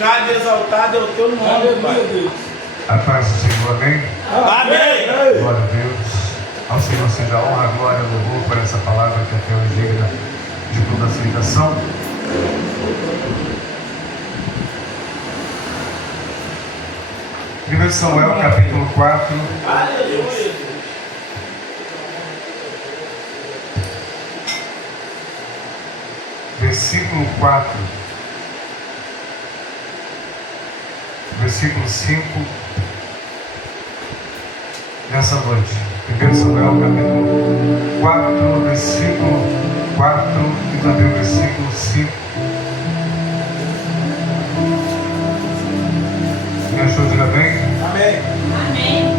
glorificado e exaltado é o teu nome, Pai. A paz do Senhor, amém? Amém. Glória a Deus. Ao Senhor seja a honra, a glória, o louvor por essa palavra que até hoje é digna de toda aceitação. Primeiro Samuel, capítulo 4. Aleluia. Versículo 4. Versículo 5. Nessa noite. 1 Samuel, capítulo 4, versículo 4 e também o versículo 5. Me achou, diga bem? Amém. Amém.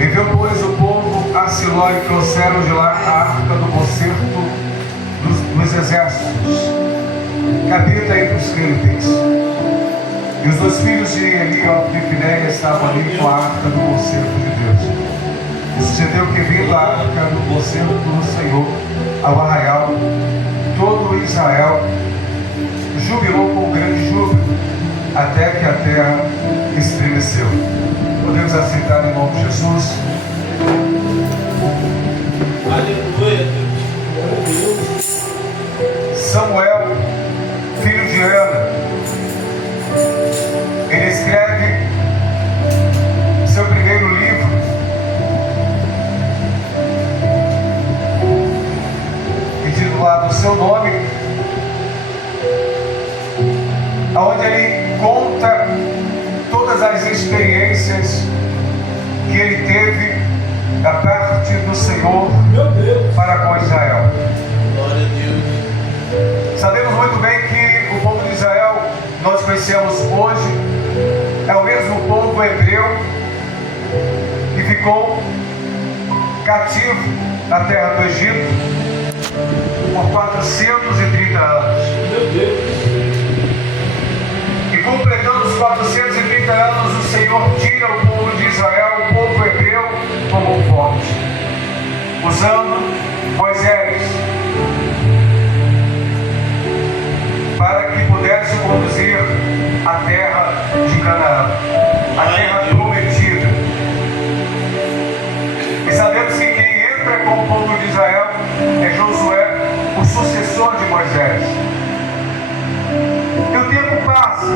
Enviou, pois, o povo a Siló e trouxeram de lá a arca do concerto dos exércitos, que habita entre os querubins. E os dois filhos de Eli, Ofni e Finéias, estavam ali com a arca do concerto de Deus. E sucedeu que, vindo a arca do concerto do Senhor ao arraial, todo Israel jubilou com grande júbilo, até que a terra estremeceu. Podemos aceitar em nome de Jesus. Aleluia, Deus. Samuel, filho de Ana, ele escreve seu primeiro livro, intitulado O Seu Nome, onde ele conta todas as experiências que ele teve da parte do Senhor para com Israel. Glória a Deus. Sabemos muito bem que o povo de Israel, nós conhecemos hoje, é o mesmo povo hebreu que ficou cativo na terra do Egito por 430 anos. E completando os 430 anos, o Senhor tira o povo de Israel, o povo hebreu, como fonte, usando Moisés para que pudesse conduzir a terra de Canaã, a terra prometida. E sabemos que quem entra com o povo de Israel é Josué, o sucessor de Moisés. E o tempo passa,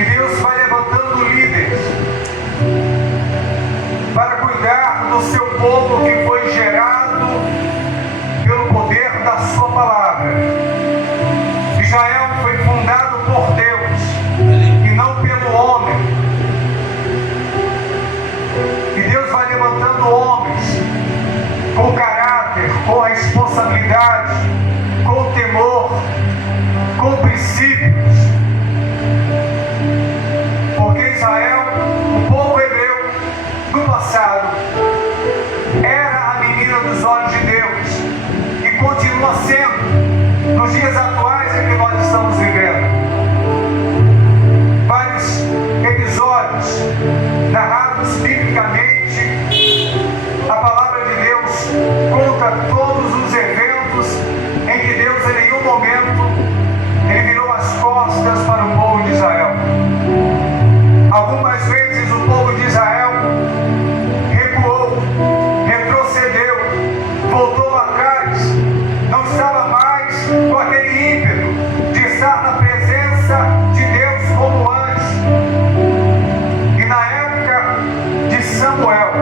e Deus vai levantando líderes para cuidar do seu povo que foi gerado pelo poder da sua palavra. Israel foi fundado por Deus e não pelo homem. E Deus vai levantando homens com caráter, com responsabilidade, com temor, com princípios. Porque Israel, o povo hebreu do passado, era a menina dos olhos de Deus e continua sendo nos dias atuais em que nós estamos vivendo. Vários episódios narrados biblicamente, a palavra de Deus conta todos os eventos em que Deus em nenhum momento ele virou as costas para o povo de Israel. Algumas vezes o povo de Israel recuou, retrocedeu, voltou atrás, não estava mais com aquele ímpeto de estar na presença de Deus como antes. E na época de Samuel,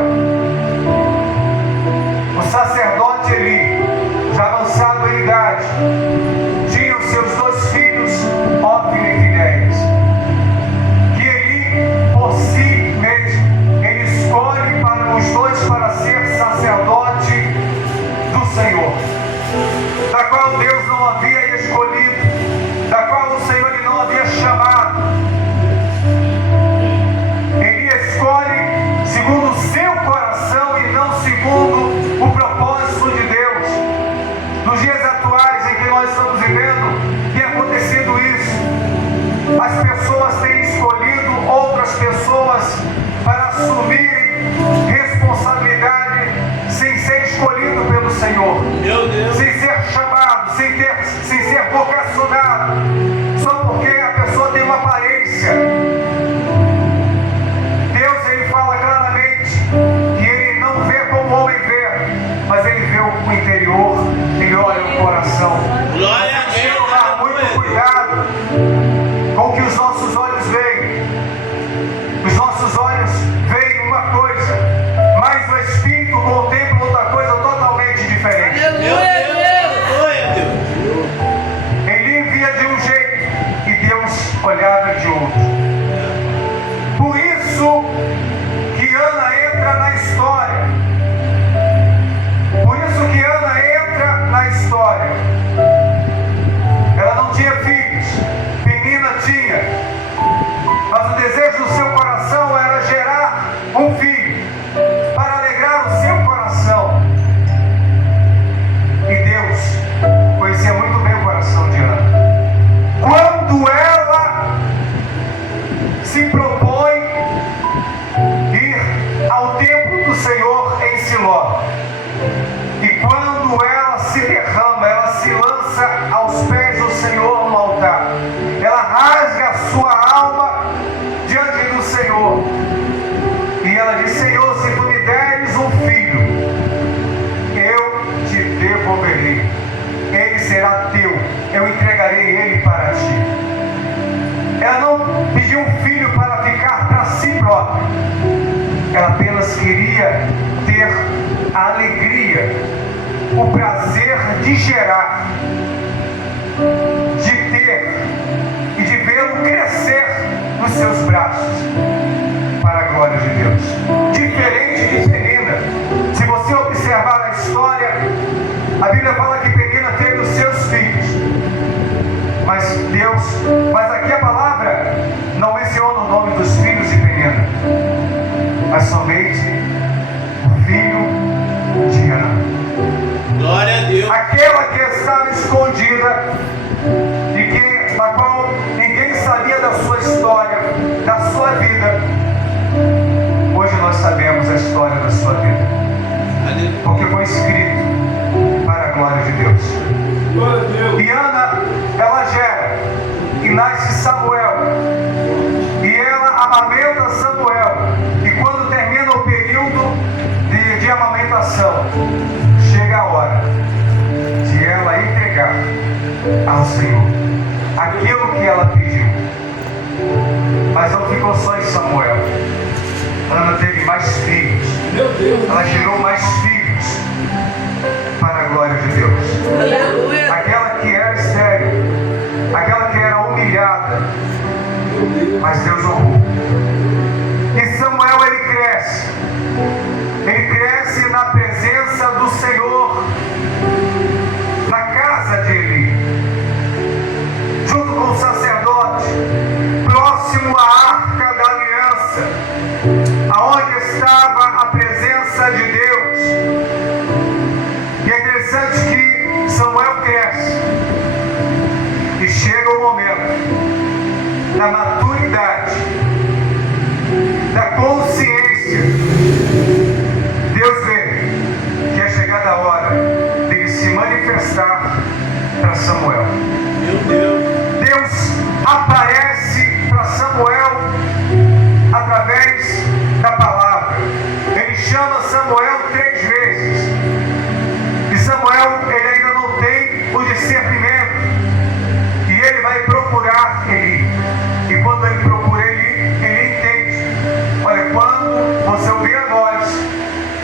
o sacerdote Eli, já avançado em idade, tinha os seus dois filhos, Ofni e Finéias, que Eli, por si mesmo, ele escolhe para os dois para ser sacerdote do Senhor, da qual Deus não havia escolhido, da qual o Senhor ele não havia chamado. Ele escolhe segundo o seu coração e não segundo o propósito de Deus. Nos dias atuais em que nós estamos vivendo, tem acontecido isso. As pessoas têm escolhido outras pessoas para assumirem responsabilidade sem ser escolhido pelo Senhor, Meu Deus. sem ser chamado, chamado, sem ser vocacionado, só porque a pessoa tem uma aparência. Deus, ele fala claramente que ele não vê como o homem vê, mas ele vê o interior, ele olha o coração. Glória a Temos que Deus. tomar muito cuidado com o que os nossos olhos veem. Os nossos olhos veem uma coisa, mas o Espírito contempla outra coisa totalmente diferente. Meu Deus. Glória a Deus. Ele via de um jeito e Deus olhava de outro. Por isso que Ana entra na história. Por isso que Ana entra na história. Ela não tinha filhos, Penina tinha. Mas o desejo do seu coração era gerar um filho, para alegrar o seu coração. E Deus conhecia muito bem o coração de Ana. Quando ela se propõe ir ao templo do Senhor em Siló, e quando ela se derrama, ela se lança aos pés do Senhor no altar, ela rasga a sua alma diante do Senhor, e ela diz: Senhor, se tu me deres um filho, eu te devolverei, ele será teu, eu entregarei ele para ti. Ela não pediu um filho para ficar para si própria, ela apenas queria ter a alegria, o prazer de gerar, de ter e de vê-lo crescer nos seus braços, para a glória de Deus. Diferente de Penina, se você observar a história, a Bíblia fala que Penina teve os seus filhos, mas aqui a palavra não menciona o nome dos filhos de Penina, mas somente o filho de Ana. Glória a Deus. Aquela que estava escondida, da qual ninguém sabia da sua história, da sua vida. Hoje nós sabemos a história da sua vida, porque foi escrito para a glória de Deus. E Ana, ela gera e nasce Samuel, e ela amamenta Samuel, e quando termina o período de amamentação, chega a hora de ela entregar ao Senhor aquilo que ela pediu. Mas não ficou só em Samuel. Ana teve mais filhos. Ela gerou mais filhos para a glória de Deus. Aleluia. Aquela que era estéril, aquela que era humilhada, mas Deus honrou. E Samuel, ele cresce na presença do Senhor, na casa de Eli, junto com o sacerdote, próximo à arca da aliança, aonde estava a presença de Deus. E é interessante que Samuel cresce e chega o momento da maturidade, da consciência. Deus vê que é chegada a hora dele se manifestar para Samuel. Meu Deus. Deus aparece para Samuel através da palavra. Ele chama Samuel 3 vezes. E Samuel, ele ainda não tem o discernimento. E ele vai procurar Eli. E quando ele procura Eli, ele entende. Olha, quando você ouvir a voz,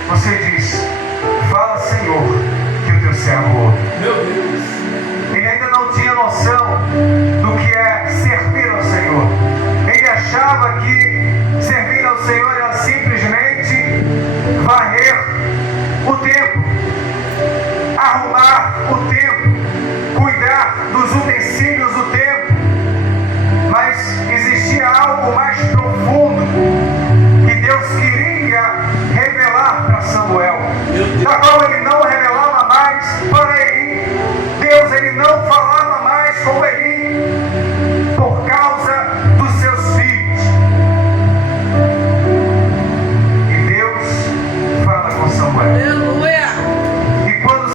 você diz: fala, Senhor, que o teu servo ouve. Meu Deus.